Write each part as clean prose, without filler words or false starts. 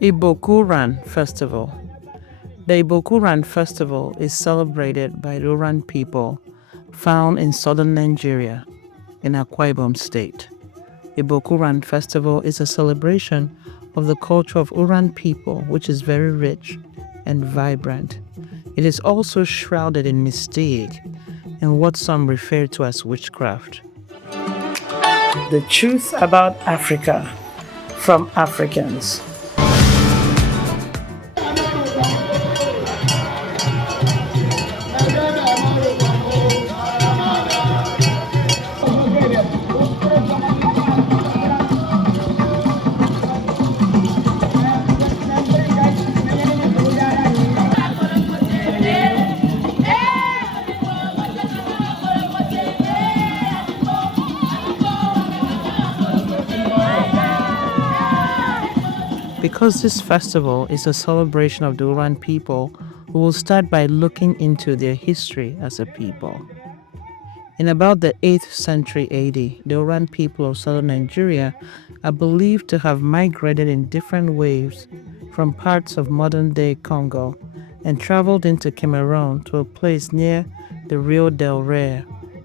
Iboku Uruan Festival. The Iboku Uruan Festival is celebrated by the Uruan people found in southern Nigeria in Akwa Ibom State. Iboku Uruan Festival is a celebration of the culture of Uruan people, which is very rich and vibrant. It is also shrouded in mystique and what some refer to as witchcraft. The truth about Africa from Africans. Because this festival is a celebration of the Uruan people, we will start by looking into their history as a people. In about the 8th century AD, the Uruan people of southern Nigeria are believed to have migrated in different waves from parts of modern-day Congo and traveled into Cameroon to a place near the Rio del Rare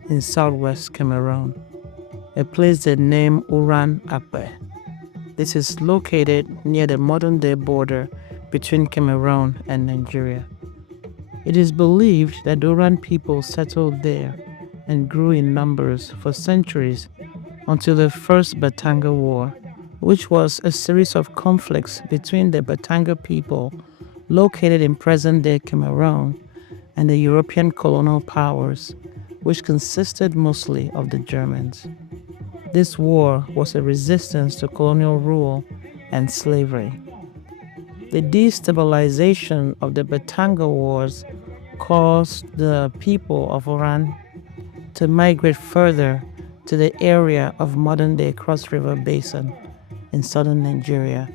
in southwest Cameroon, a place they name Uruan Akpe. This is located near the modern-day border between Cameroon and Nigeria. It is believed that the Uruan people settled there and grew in numbers for centuries until the First Batanga War, which was a series of conflicts between the Batanga people located in present-day Cameroon and the European colonial powers, which consisted mostly of the Germans. This war was a resistance to colonial rule and slavery. The destabilization of the Batanga Wars caused the people of Uruan to migrate further to the area of modern-day Cross River Basin in southern Nigeria.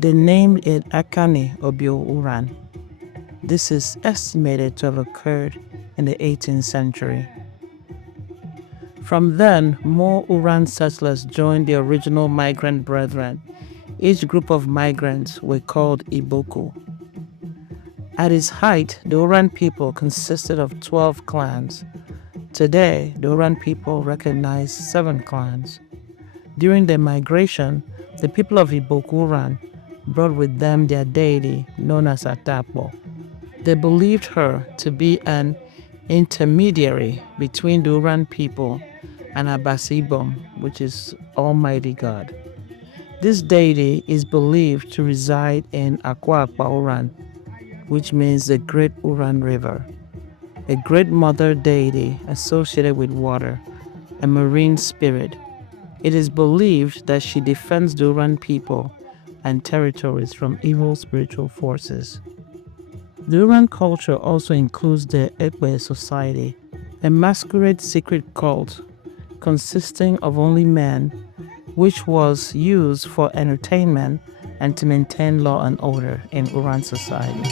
They named it Akani Obio Uruan. This is estimated to have occurred in the 18th century. From then, more Uruan settlers joined the original migrant brethren. Each group of migrants were called Iboku. At its height, the Uruan people consisted of 12 clans. Today, the Uruan people recognize 7 clans. During their migration, the people of Iboku Uruan brought with them their deity known as Atapo. They believed her to be an intermediary between the Uruan people and Abasibom, which is Almighty God. This deity is believed to reside in Akwa Uruan, which means the Great Uruan River, a great mother deity associated with water, a marine spirit. It is believed that she defends the Uruan people and territories from evil spiritual forces. The Uruan culture also includes the Ekwe society, a masquerade secret cult consisting of only men, which was used for entertainment and to maintain law and order in Uruan society.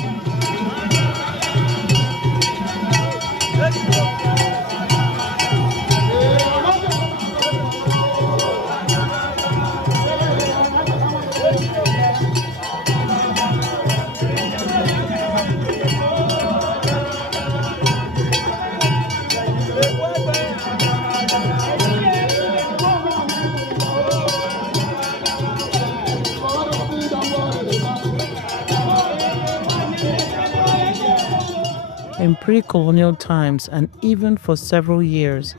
In pre-colonial times and even for several years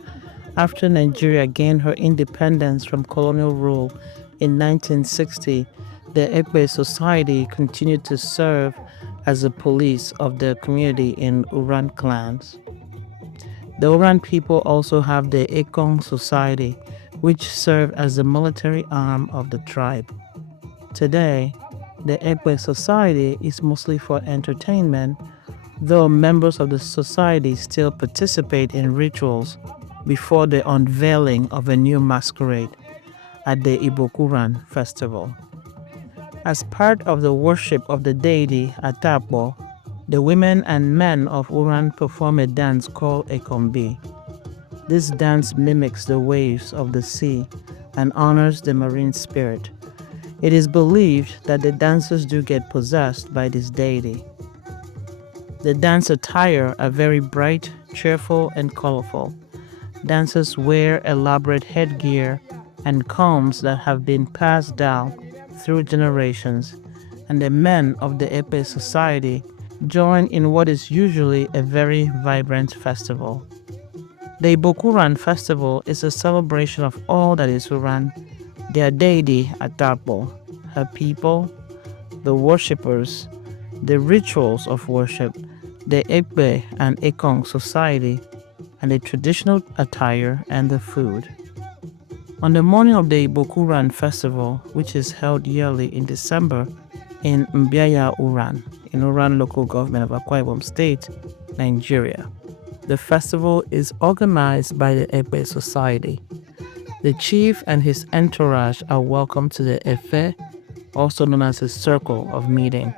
after Nigeria gained her independence from colonial rule in 1960, the Ekwe Society continued to serve as the police of the community in Uruan clans. The Uruan people also have the Ekong Society, which serve as the military arm of the tribe. Today, the Ekwe Society is mostly for entertainment, though members of the society still participate in rituals before the unveiling of a new masquerade at the Iboku Uruan Festival. As part of the worship of the deity Atapo, the women and men of Uruan perform a dance called Ekombi. This dance mimics the waves of the sea and honors the marine spirit. It is believed that the dancers do get possessed by this deity. The dance attire are very bright, cheerful, and colorful. Dancers wear elaborate headgear and combs that have been passed down through generations, and the men of the Epe society join in what is usually a very vibrant festival. The Iboku Uruan Festival is a celebration of all that is Uran, their deity Atapo, her people, the worshippers, the rituals of worship, the Ekpe and Ekong society, and the traditional attire and the food. On the morning of the Iboku Uruan Festival, which is held yearly in December in Mbiaya Uran, in Uran local government of Akwa Ibom State, Nigeria, the festival is organized by the Ekpe Society. The chief and his entourage are welcomed to the Efe, also known as a circle of meeting.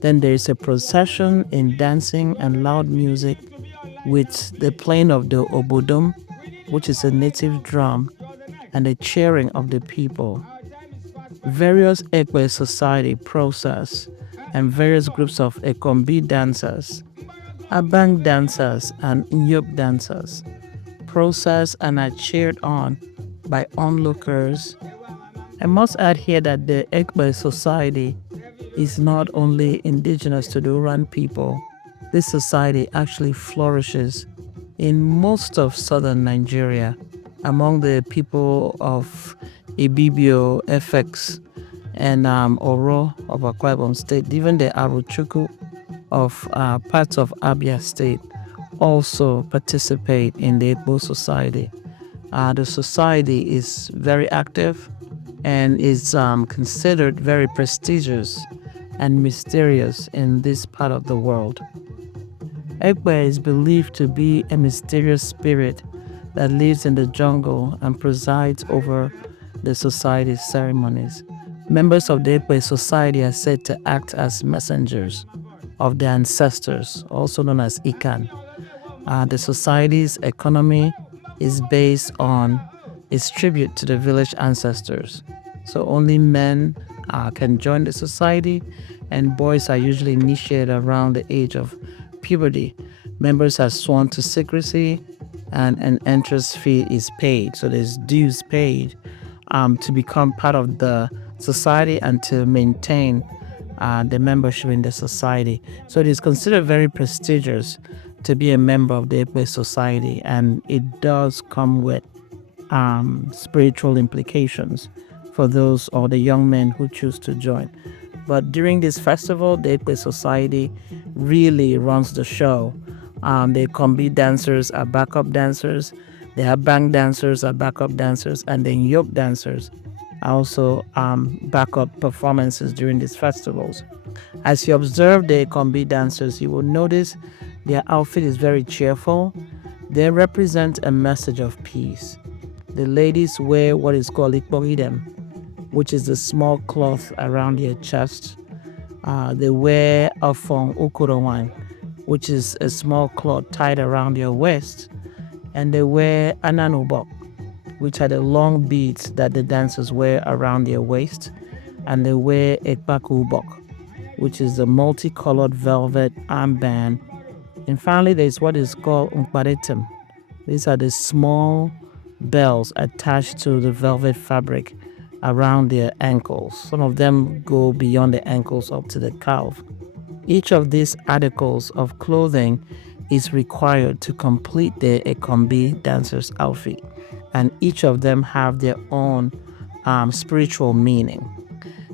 Then there is a procession in dancing and loud music with the playing of the obodum, which is a native drum, and the cheering of the people. Various Ekwe society process and various groups of Ekombi dancers, Abang dancers, and Nyop dancers process and are cheered on by onlookers. I must add here that the Ekwe society is not only indigenous to the Uran people. This society actually flourishes in most of southern Nigeria among the people of Ibibio, FX, and Oro of Akwa Ibom State. Even the Aruchuku of parts of Abia State also participate in the Igbo society. The society is very active and is considered very prestigious and mysterious in this part of the world. Egbe is believed to be a mysterious spirit that lives in the jungle and presides over the society's ceremonies. Members of the Egbe society are said to act as messengers of their ancestors, also known as Ikan. The society's economy is based on its tribute to the village ancestors. So only men can join the society, and boys are usually initiated around the age of puberty. Members are sworn to secrecy, and an entrance fee is paid. So there's dues paid to become part of the society and to maintain the membership in the society. So it is considered very prestigious to be a member of the Ekwe society, and it does come with spiritual implications for those or the young men who choose to join. But during this festival, the Ekwe society really runs the show. The Kombi dancers are backup dancers, the Abang dancers are backup dancers, and the Nyop dancers are also backup performances during these festivals. As you observe the Kombi dancers, you will notice their outfit is very cheerful. They represent a message of peace. The ladies wear what is called ikporidem, which is the small cloth around their chest. They wear afong ukurawan, which is a small cloth tied around their waist. And they wear ananubok, which are the long beads that the dancers wear around their waist. And they wear ekpakubok, which is a multicolored velvet armband. And finally, there's what is called umparetem. These are the small bells attached to the velvet fabric around their ankles. Some of them go beyond the ankles up to the calf. Each of these articles of clothing is required to complete the Ekombi dancer's outfit, and each of them have their own spiritual meaning.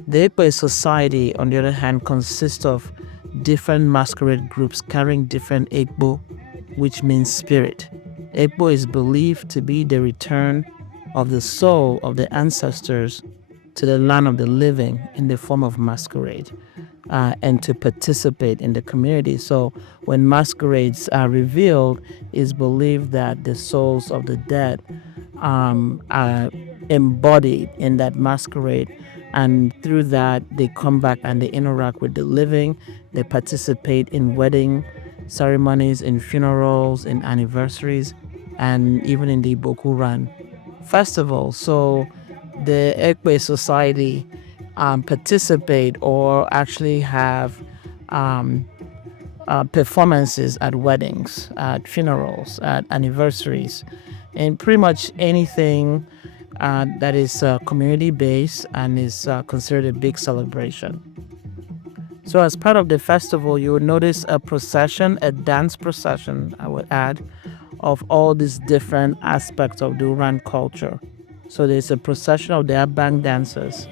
The Ekpe society, on the other hand, consists of different masquerade groups carrying different Ekpo, which means spirit. Ekpo is believed to be the return of the soul of the ancestors to the land of the living in the form of masquerade, and to participate in the community. So when masquerades are revealed, it's believed that the souls of the dead are embodied in that masquerade, and through that they come back and they interact with the living. They participate in wedding ceremonies, in funerals, in anniversaries, and even in the Iboku Uruan festival. So the Ekpe society participate or actually have performances at weddings, at funerals, at anniversaries, and pretty much anything that is community based and is considered a big celebration. So, as part of the festival, you will notice a procession, a dance procession, I would add, of all these different aspects of the Uran culture. So, there's a procession of the Abang dancers.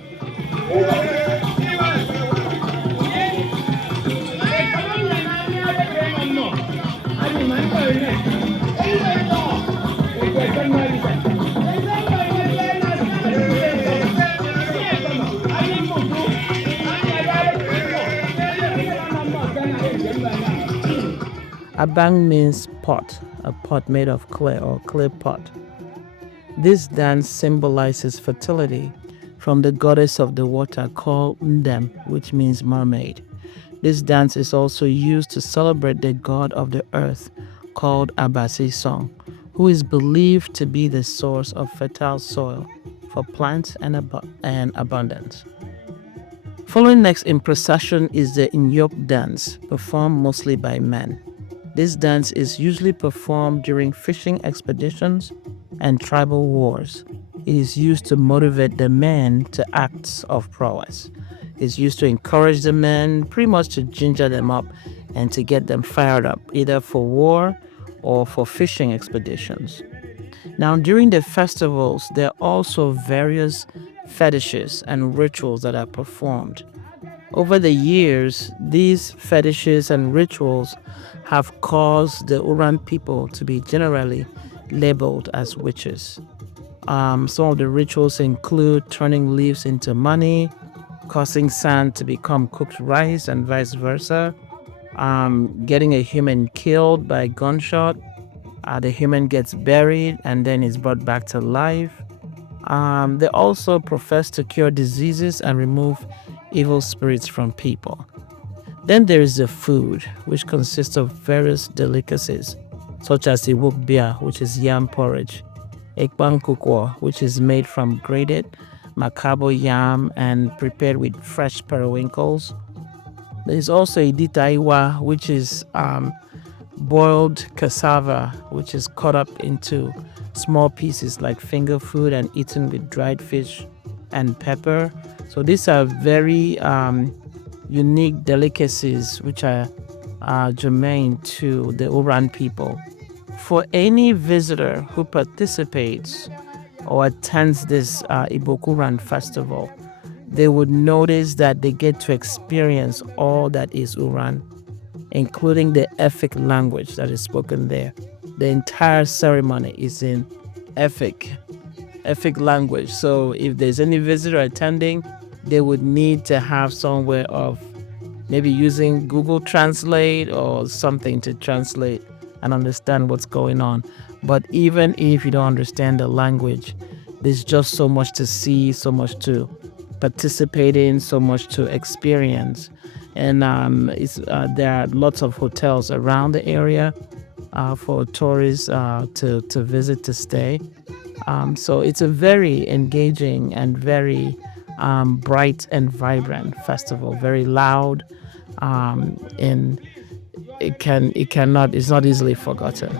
Abang means pot, a pot made of clay or clay pot. This dance symbolizes fertility from the goddess of the water called Ndem, which means mermaid. This dance is also used to celebrate the god of the earth called Abasi Song, who is believed to be the source of fertile soil for plants and abundance. Following next in procession is the Inyop dance, performed mostly by men. This dance is usually performed during fishing expeditions and tribal wars. It is used to motivate the men to acts of prowess. It's used to encourage the men, pretty much to ginger them up and to get them fired up, either for war or for fishing expeditions. Now, during the festivals, there are also various fetishes and rituals that are performed. Over the years, these fetishes and rituals have caused the Uran people to be generally labeled as witches. Some of the rituals include turning leaves into money, causing sand to become cooked rice, and vice versa, getting a human killed by gunshot. The human gets buried and then is brought back to life. They also profess to cure diseases and remove evil spirits from people. Then there is the food, which consists of various delicacies, such as iwukbia, which is yam porridge, ekbang kukwo, which is made from grated makabo yam and prepared with fresh periwinkles. There is also iditaiwa, which is boiled cassava, which is cut up into small pieces like finger food and eaten with dried fish and pepper. So these are very unique delicacies which are germane to the Uran people. For any visitor who participates or attends this Iboku Uruan Festival, they would notice that they get to experience all that is Uran, including the Efik language that is spoken there. The entire ceremony is in Efik language. So if there's any visitor attending, they would need to have somewhere of maybe using Google Translate or something to translate and understand what's going on. But even if you don't understand the language, there's just so much to see, so much to participate in, so much to experience. And there are lots of hotels around the area for tourists to visit, to stay. So it's a very engaging and very bright and vibrant festival, very loud, and it's not easily forgotten.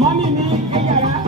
mọ́mí mi ẹ̀yà rẹ̀.